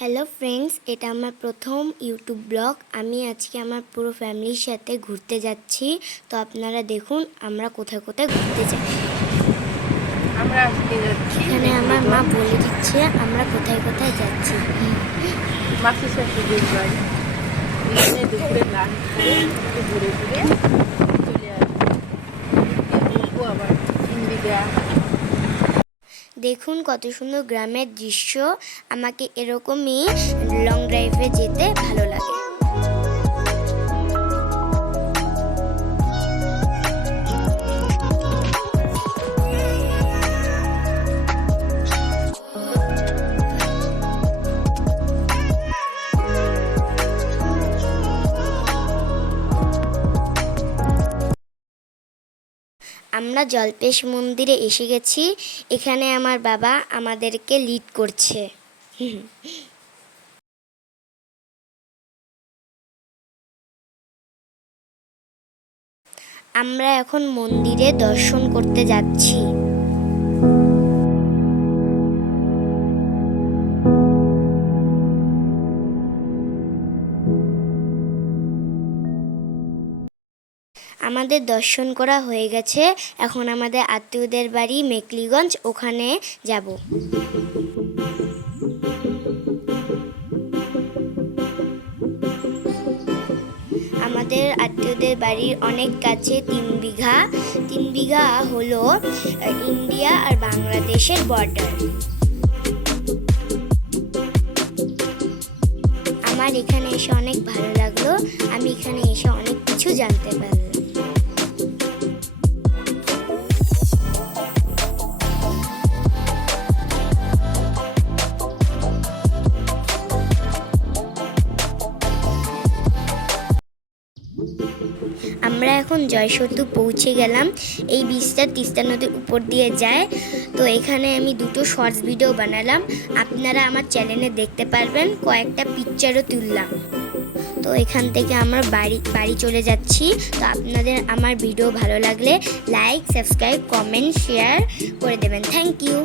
Hello friends, এটা আমার প্রথম ইউটিউব ব্লগ। আমি আজকে আমার পুরো ফ্যামিলির সাথে ঘুরতে যাচ্ছি। তো আপনারা দেখুন আমরা কোথায় কোথায় ঘুরতে যাই। আমরা আজকে যাচ্ছি এখানে আমার মা বলে দিচ্ছে আমরা কোথায় কোথায় যাচ্ছি। মাসির শাশুড়ির বাড়ি। এখানে দুপুরে লাঞ্চ করে একটু ঘুরে ঘুরে চলে আসবো। ঘুরবো আবার 3 বিঘা। দেখুন কত সুন্দর গ্রামের দৃশ্য। আমাকে এরকমই লং ড্রাইভে যেতে ভালো লাগে। আমরা জল্পেশ মন্দিরে এসে গেছি। এখানে আমার বাবা আমাদেরকে লিড করছে। আমরা এখন মন্দিরে দর্শন করতে যাচ্ছি। আমাদের দর্শন করা হয়ে গেছে। এখন আমাদের আত্মীয়দের বাড়ি মেকলিগঞ্জ, ওখানে যাব। আমাদের আত্মীয়দের বাড়ির অনেক কাছে 3 বিঘা হলো ইন্ডিয়া আর বাংলাদেশের বর্ডার। আমার এখানে এসে অনেক ভালো লাগলো। আমি এখানে এসে অনেক কিছু জানতে পারলাম। আমরা এখন জয়সেতু পৌঁছে গেলাম। এই ব্রিজটা তিস্তা নদীর উপর দিয়ে যায়। তো এখানে আমি 2টো শর্টস ভিডিও বানালাম, আপনারা আমার চ্যানেলে দেখতে পারবেন। কয়েকটা পিকচারও তুললাম। তো এখান থেকে আমরা বাড়ি চলে যাচ্ছি। তো আপনাদের আমার ভিডিও ভালো লাগলে লাইক, সাবস্ক্রাইব, কমেন্ট, শেয়ার করে দেবেন। Thank you.